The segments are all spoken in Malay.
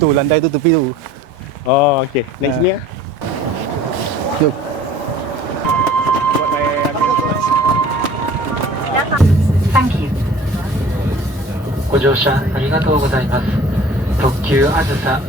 Tu landai tu tepi tu. Oh, okey. Naik sini ya. Jom. Buat naik Thank you. ご乗車ありがとうございます。特急あずさ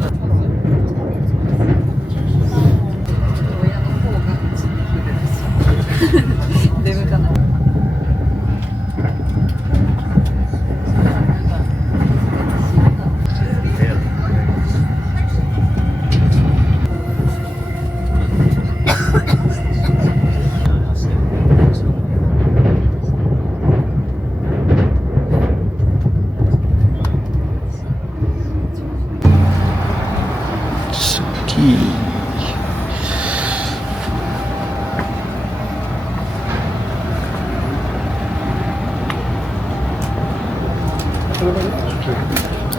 Suki.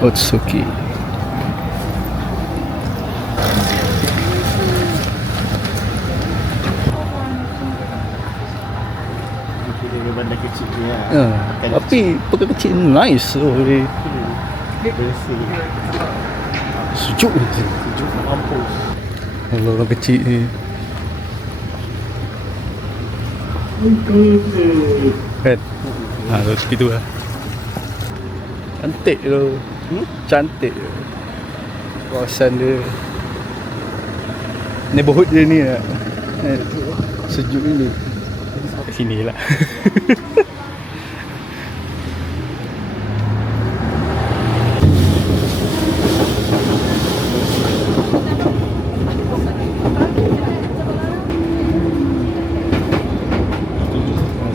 Otsuki. bandar kecil ni lah. Tapi pakai kecil nice. Bersih. Sejuk. Sejuk mampus. Kalau orang kecil ni. Kan? Tu segitu lah. Cantik tu. Cantik tu. Kawasan dia. Neighborhood dia ni lah. Sejuk ni. Kat sini lah.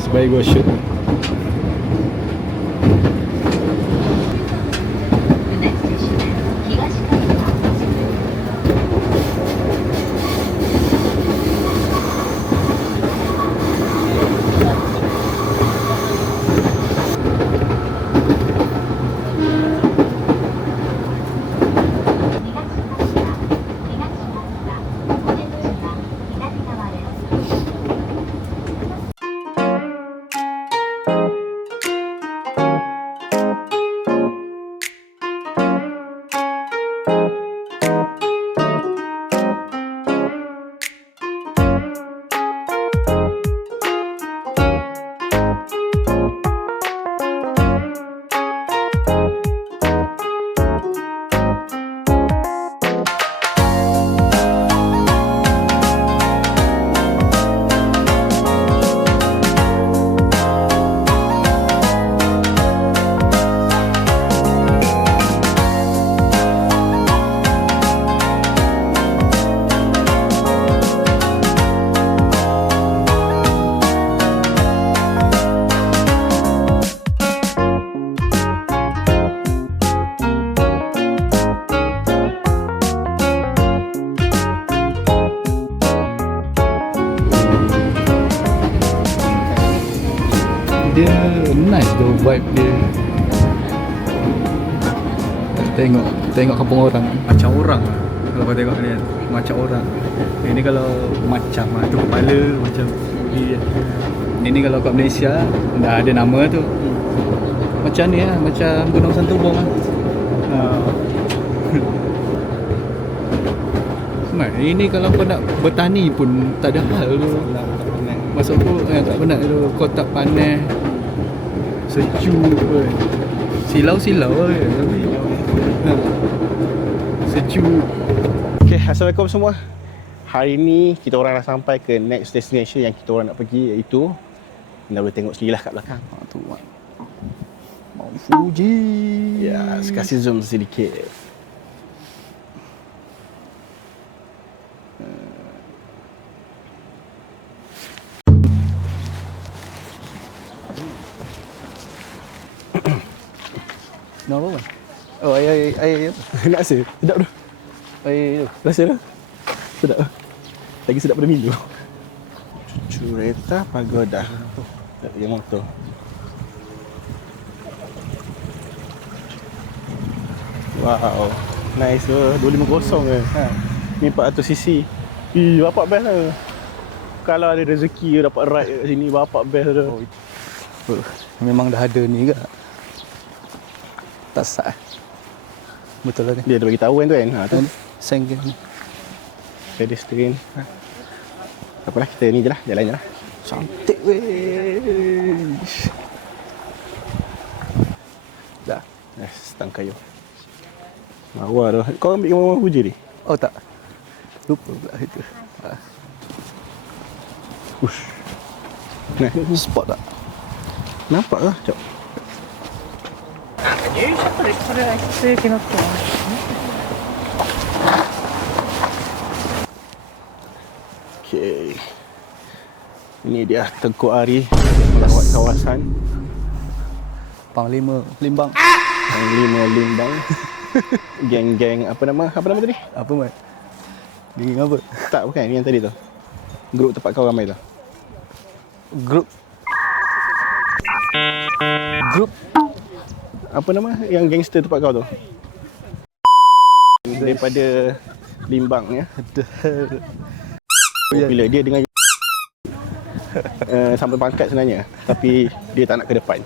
Sebaik gua shoot. Dia nice tu vibe dia. Tengok kampung orang, macam orang lah. Kalau kau tengok ni macam orang. Ini kalau macam tu kepala macam ini kalau kat Malaysia dah ada nama tu. Macam ni lah, macam Gunung Santubong lah. Ini kalau kau nak bertani pun tak ada hal tu. Masuk tu tak penat tu. Kau tak panas, sejuk pun. Silau-silau je. Sejuk. Okay, Assalamualaikum semua. Hari ni kita orang dah sampai ke next destination yang kita orang nak pergi, iaitu anda boleh tengok sendiri lah kat belakang. Tu Mount Fuji. Ya, kasih zoom sedikit. Nak apa? Oh, air. Nak rasa? Sedap tu. Air tu. Rasa dah? Sedap. Lagi sedap pada Milo. Cureta Pagoda. Tak pakai motor. Wow. Nice tu. 250 ke. Ni 400cc. Bapak best lah. Kalau ada rezeki dapat ride kat sini, bapak best tu. Memang dah ada ni ke? Tak sah. Betul lah ni. Dia ada bagi tahu kan tu kan. Tu. Senggen. Pedestrian. Apalah, kita ni je lah, jalan je lah. Cantik weh. Dah. Stang kayu. Marwah tu. Kau ambil gambar Fuji ni? Oh tak. Lupa pula itu. Ush. Nah, Spot tak? nampak lah. Sekejap. Okay. Ini dia Tengku Ari melawat kawasan Panglima Limbang. Panglima Limbang. Geng-geng apa nama tadi? Apa mat? Geng apa? Tak, bukan yang tadi tu. Grup tempat kau ramai tu. Grup. Apa nama yang gangster tempat kau tu? Daripada Limbang ya. Bila dia dengan sampai pangkat sebenarnya, tapi dia tak nak ke depan.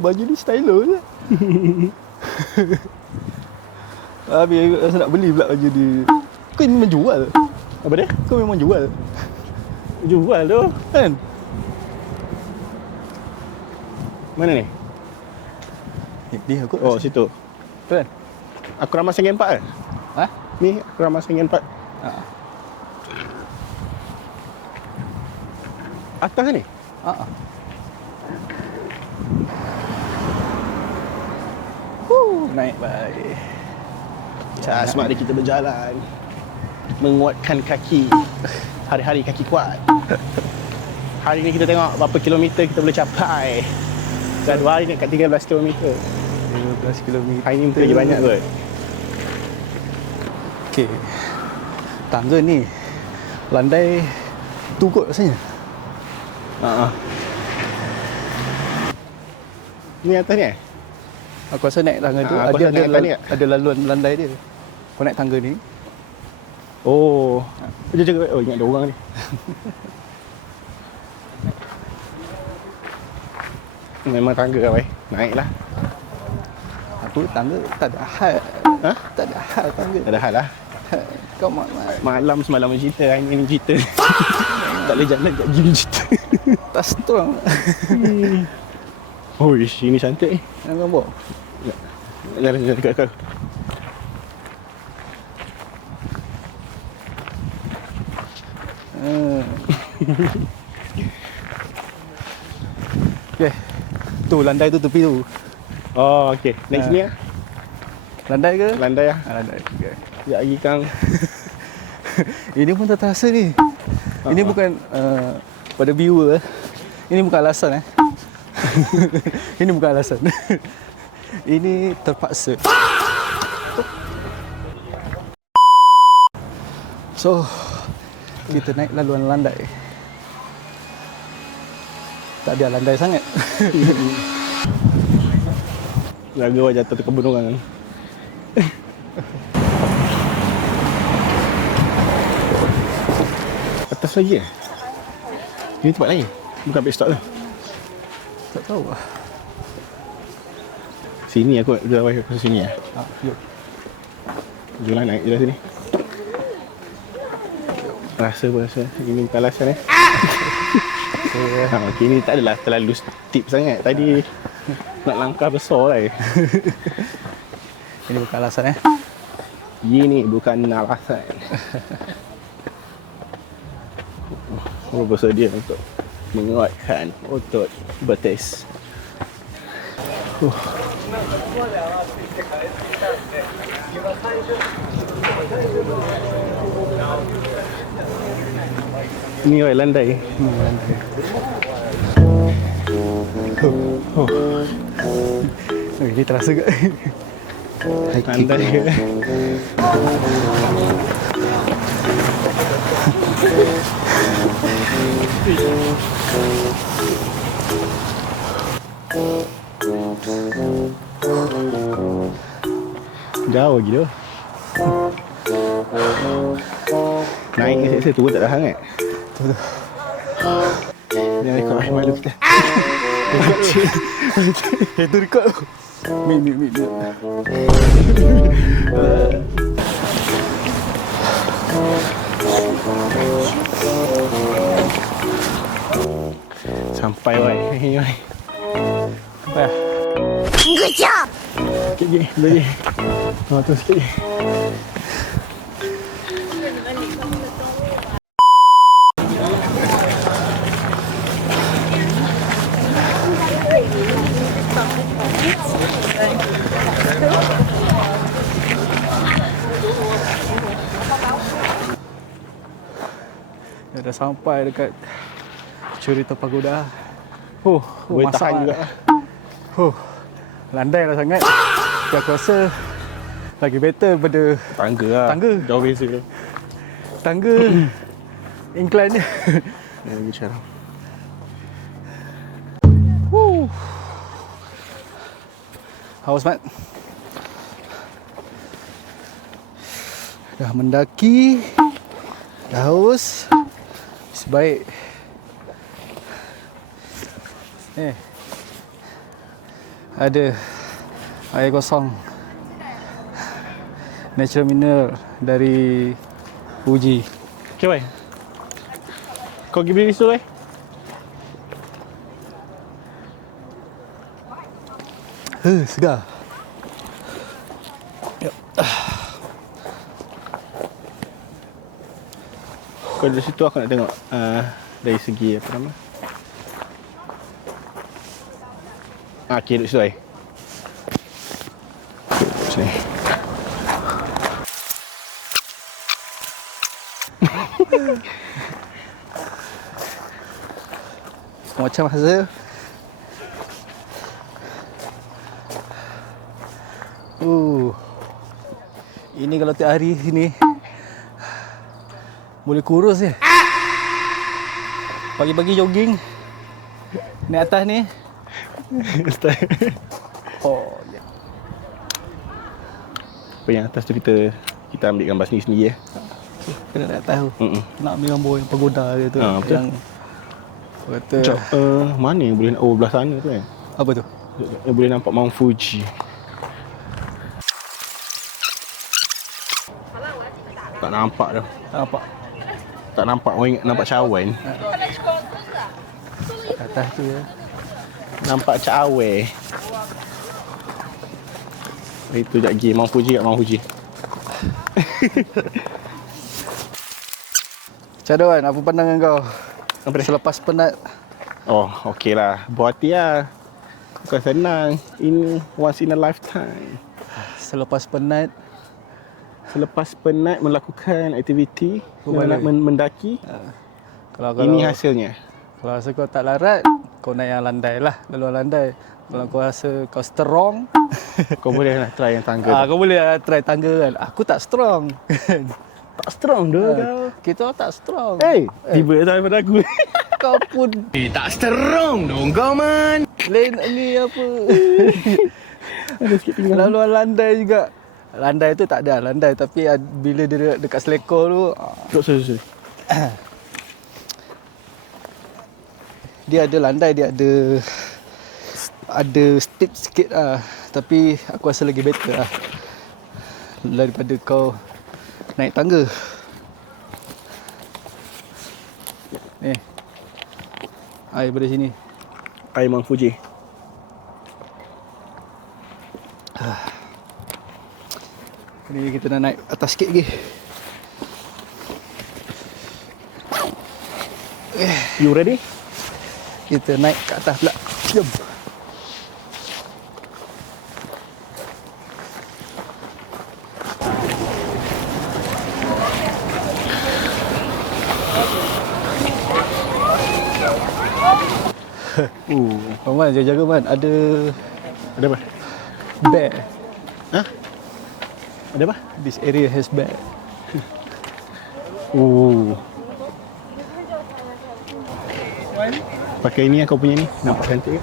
Baju ni stylo je. Habis rasa nak beli pula baju ni. Kau memang jual. Apa dia? Kau memang jual. Jual tu. Kan? Mana ni? Dia aku. Oh, situ. Kan? Aku ramah Senggen 4 ke? Ha? Ni aku ramah Senggen 4. Ha. Atas ni? Ha. Naik baik. Cas, mari kita berjalan. Menguatkan kaki. Hari-hari kaki kuat. Hari ni kita tengok berapa kilometer kita boleh capai. Dah 2 hari dekat 13 kilometer. 15 km. Hari ni mungkin lagi banyak kot. Okey. Tangga ni landai tu kot rasanya. Ni atas ni Aku rasa naik tangga tu aku rasa naik atas ni tak? ada laluan landai dia. Kau naik tangga ni. Oh. Jaga. Oh, ingat ada orang ni. Memang tangga lah, weh. Naiklah. Aku tangga tak ada hal. Ha? Tak ada hal tangga. Tak ada hal lah. Kau Malam semalam cerita, hari ni cerita. Tak boleh jalan kat gini cerita. tak strong. Oh, ini cantik ni. Jangan bawa. Jalan dekat kau. Okay. Tu landai tu tepi tu. Oh, okey. Naik sini lah. Landai ke? Landai lah. Landai. Okay. Sekejap lagi Kang. Ini pun tak terasa ni. Ini bukan pada viewer ini bukan alasan ini bukan alasan. Ini terpaksa. So, kita naik laluan landai. Tak ada landai sangat. Laga awak jatuh ke kebun orang. Atas lagi eh? Ini tempat lain? Bukan pit stop tu? Tak tahu lah. Sini aku dah awal ke sini lah. Yuk. Jomlah naik je lah sini. Rasa pun rasa. Ini bukan alasan okay, ni tak adalah terlalu steep sangat. Tadi nak langkah besar lah. Ini bukan alasan Ini bukan alasan. Bersedia untuk menguatkan otot betis. Ini landai. Landai. Ini terasa ke? Landai ke? Jauh lagi tu. Naik ni saya turun tak tahan kan? Ni rekod malu kita. Itu rekod. Mik. Sampai wai. Sampai. Good job! Sikit lagi, lagi. Tu sikit lagi. Dah sampai dekat Cerita Pagoda. Boleh masak tahan lah. juga. Landai lah sangat. Tapi aku rasa lagi better daripada Tangga lah. Tangga. Jauh beza tu. tangga incline dia. Ni lagi cara. Haus mat. Dah mendaki. Dah haus. Sebaik ada air kosong natural mineral dari Fuji. Okay, wai. Kau pergi beli risol, wai. Segar. Kau dari situ aku nak tengok dari segi apa nama? Okay, duduk situ, wai. Sini. Macam hasil. Ini kalau tiap hari sini boleh kurus je. Pagi-pagi jogging naik atas ni. Ya. Apa yang atas tu kita ambil gambar sendiri-sendiri. Kena naik atas tu. Nak ambil gambar yang pagoda dia tu. Betul. Yang kata Macam, mana yang boleh belah sana tu kan? apa tu? Yang boleh nampak Mount Fuji. Tak nampak dah. Nampak Tak nampak orang ingat nampak cawan. atas tu ya. Nampak cawan. Itu sekejap lagi Mount Fuji kat Mount Fuji. Macam mana Wan? Apa pandangan kau? Apa dia? Selepas penat. Oh, okey lah. Buat hati lah. Bukan senang. Ini once in a lifetime. Selepas penat. Selepas penat melakukan aktiviti, Balik. mendaki, Kalau ini hasilnya. Kalau rasa kau tak larat, kau naik yang landai lah. Lalu landai. Kalau kau rasa kau strong, Kau boleh lah try yang tangga. kau boleh try tangga kan. Aku tak strong. Tak strong dah kau. Kita orang tak strong. Tiba tak daripada aku. Kau pun Tak strong dong kau man. lain ni apa. Ada sikit tinggal. Lalu landai juga. Landai tu tak ada landai, tapi bila dia dekat selekor tu, Duduk sorry. dia ada landai, dia ada steep sikit lah. Tapi aku rasa lagi better lah daripada kau naik tangga. Ni air daripada sini. Air Mount Fuji. Ni kita nak naik atas sikit lagi. You ready? Kita naik ke atas pula. Jom. Man, jaga man. Ada Ada apa? bear. Ha? Ada apa? This area has bear. Pakai ni kau punya ni. Nampak cantik ke?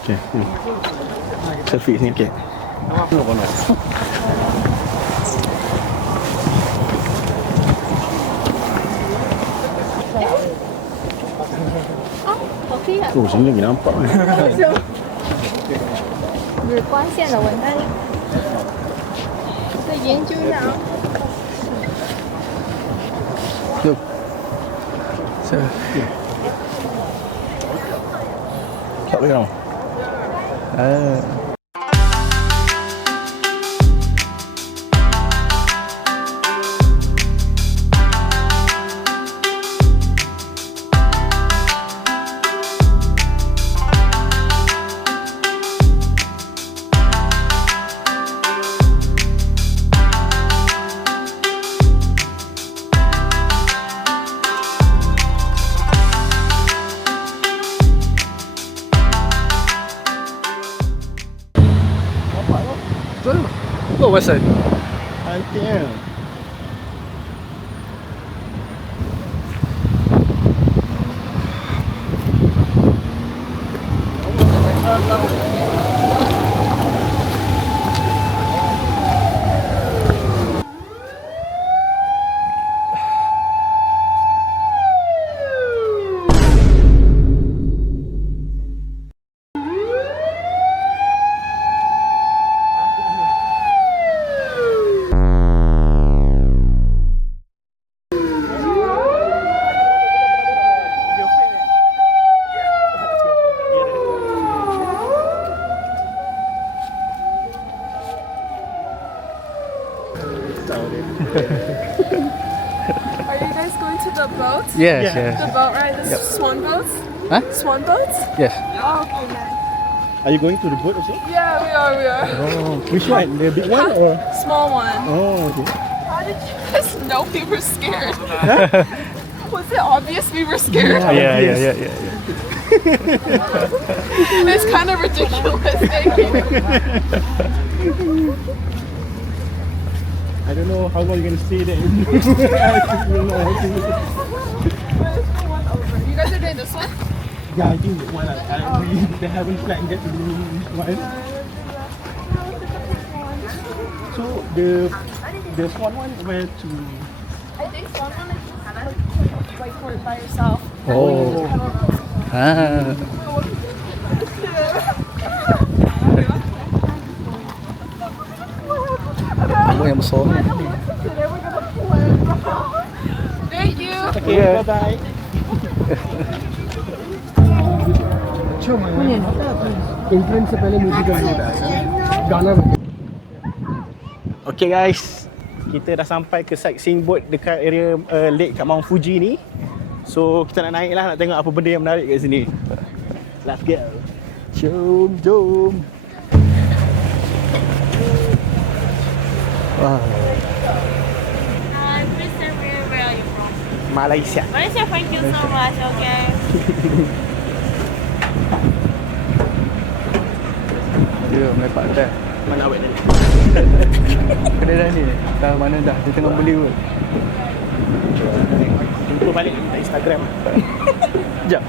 Okay, ni. Selfie sini, okay. Oh, sini lagi nampak ni. 是光线的问题，再研究一下啊。 Jom. So, Tak boleh tau. oh, pasal. Cantiknya. Are you guys going to the boat? Yes, Yeah. yes. The boat ride, the swan boats? Huh? Swan boats? Yes. Oh, okay, nice. Are you going to the boat also? Yeah, we are. Oh, which one? The big one or? Small one. Oh, okay. How did you guys know we were scared? Was it obvious we were scared? Yeah. It's kind of ridiculous. Thank you. I don't know how long you're gonna stay there. I don't know. You guys are doing this one? Yeah, I think that one. They haven't planned yet to do which one. So the swan one where to? I think swan one is wait for it by yourself. Oh. Abang yang besar. Thank you. Okay, bye bye. Okay guys, kita dah sampai ke sightseeing boat dekat area lake kat Mount Fuji ni. So kita nak naik lah, nak tengok apa benda yang menarik kat sini. Let's go. Jom. Wah. Mr. Where are you from? Malaysia. Malaysia, thank you so much, okay? Dia melepak dah. Mana awet tadi? Kedai dah ni. Dah mana dah. Dia tengah beli pun. Jumpa balik dekat Instagram. Sekejap.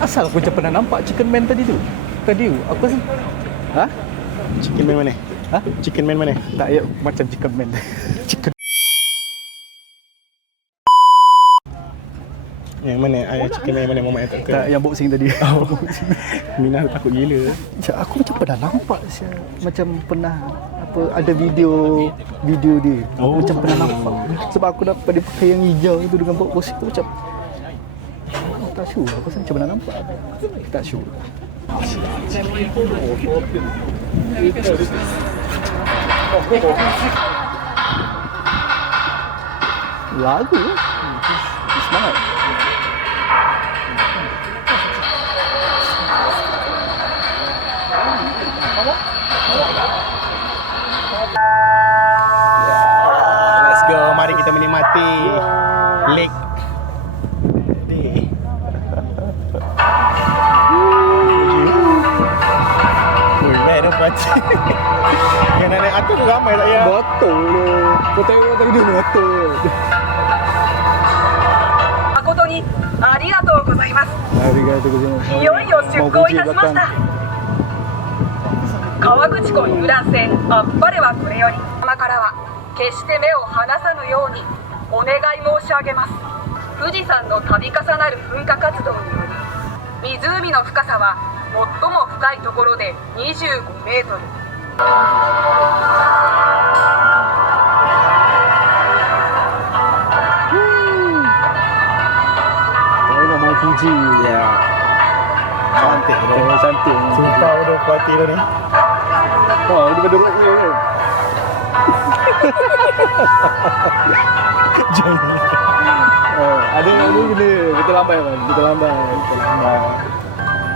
Asal aku macam pernah nampak Chicken Man tadi tu. Aku rasa. Ha? Chicken man mana? Ha? Chicken man mana? Tak, ya, macam Chicken Man. Chicken. Yang mana? Chicken man yang mana Mama yang tak Tak, yang boxing tadi. Minah takut gila. Sekejap, aku macam pernah nampak sial. Macam pernah ada video dia. Aku macam pernah nampak. Sebab aku dapat dia pakai yang hijau tu dengan box tu macam tak sure. Aku rasa macam pernah nampak. Tak sure. Lagu semangat. Let's go. Mari kita menikmati lake. Ui, man, nampak Yang nak naik atas tu ramai tak ya? Betul lu. Kau tengok tadi dia betul. 誠にありがとうございます。 Arigatou gozaimasu. いよいよ出港いたしました。川口湖遊覧船あっぱれはこれより様からは決して目を離さぬようにお願い申し上げます。富士山の度重なる噴火活動により湖の深さは最も深いところで25メートル。 Tengok Mount Fuji. Ya. Cantik tu. Tengok cantik. Sumpah udah puati tu ni. Wah, dia pada rock dia kan. Ada gila. Kita lambai man. Kita lambai.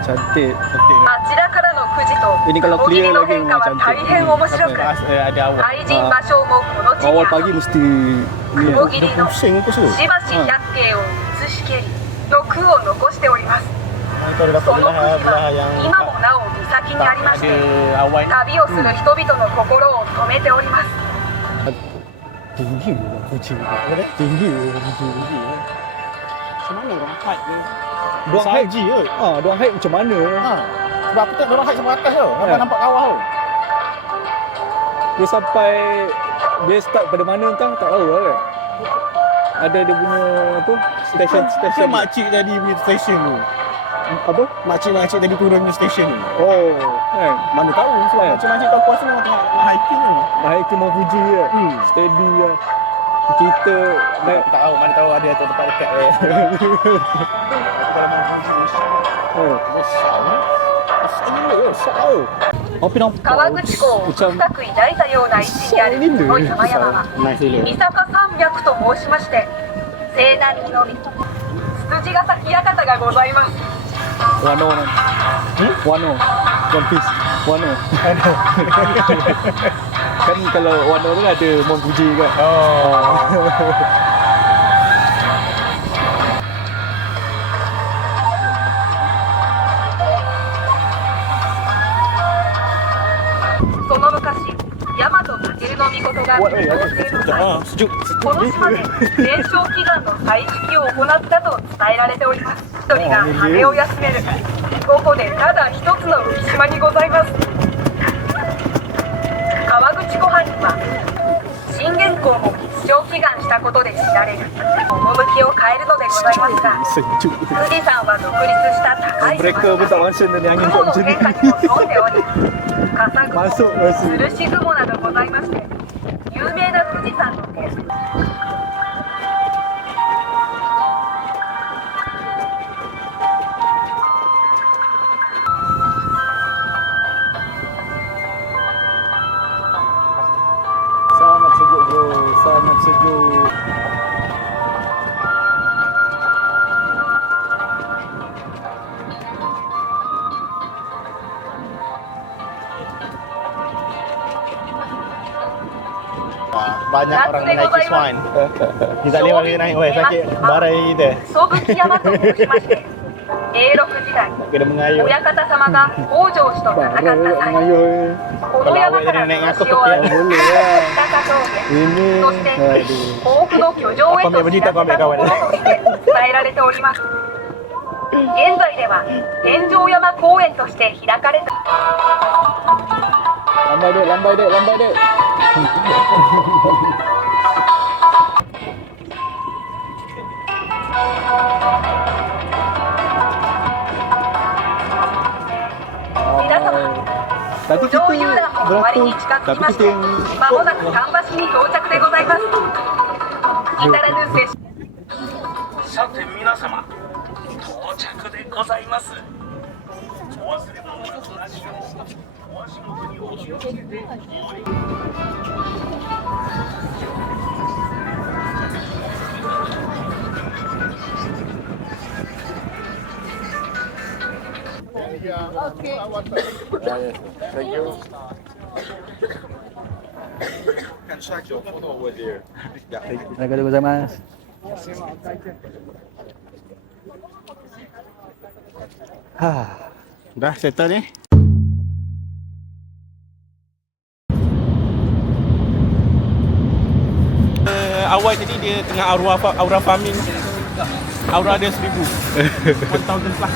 Cantik. Cantik. あちらからの富士と Ini kalau 小霧 clear の lagi 変化 memang は大 cantik. 変面白く Ada awak. 対人馬匠もこの地に Awal 遊 pagi び mesti ni. 雲霧の Pusing aku tu. しばし百景を移し蹴り毒を残しております。 Kita dah dapat その富 belah 士 belah は yang 今もなお岬にありまして ada awan. 旅をする人々の心を止めております。 Tinggi Mount Fuji. Ada? Tinggi Fuji. Macam mana orang hike ni? Dorang hike Saji kot. Dorang hike macam mana? Ha. Sebab aku tak dorang hike sampai atas tau. Nampak nampak kawah tau. Dia sampai dia start pada mana entah tak tahu lah kan. Ada dia punya apa? Stesen. Macam makcik tadi punya stesen tu. Apa? Makcik-makcik tadi turun punya stesen tu. Oh, kan. Mana tahu sebab makcik-makcik kau kuasa memang tengah nak hiking tu. Naik ke Mount Fuji je. Steady lah. Kita naik. Aku tak tahu, mana tahu ada tempat dekat eh. Oh, besar. Apa nampak? 川口湖を深 Macam く抱いたような位置にあるこの山々は Nice dulu. 伊坂山脈と申しまして西南にのみツツジヶ崎館がございます。 Wano kan? Wano. One Piece. Wano. Kan kalau Wano tu ada Mount Fuji kan? Oh. その昔大和武尊がBuat 建 eh, 造している際 sejuk. この島で伝承祈願の祭式を行ったと伝えられております。一人が羽を休めるここでただ一つの浮島にございます。川口湖畔には信玄公も吉祥祈願したことで知られる趣を変えるのでございますが Sejuk. 富士山は独立した高い Mereka pun tak rasa ni angin 雲 kuat の macam 変 ni. 化にも富んでおり笠雲 Masuk. つるし雲などございまして有名な富士山の景色 Sangat sejuk bro. Sangat sejuk. Banyak orang menaiki Swan. Kita tak boleh bagi naik weh sakit barai kita. 総吹山と申しまして永禄時代 Kena mengayuh. 親方様が北条氏と戦った Barang 際 mengayuh. この山からの橋を渡った北峠 Ini. そして Aduh. 甲府の居城へと知らせたものとして伝えられております。現在では天上山公園として開かれた Lambai dek, lambai dek, lambai dek. Tadi 路上 kita 遊覧も終わり beratur, に近づ tapi きまし kita て yang まもなく桟橋に到着でございます。至らぬ接さて皆様到着でございます。お忘れ物なしをお足元にお気をつけてお降り Arigatou gozaimasu. Dah settle ni? ni dia tengah aura farming. Aura dia 1000. 1000 plus.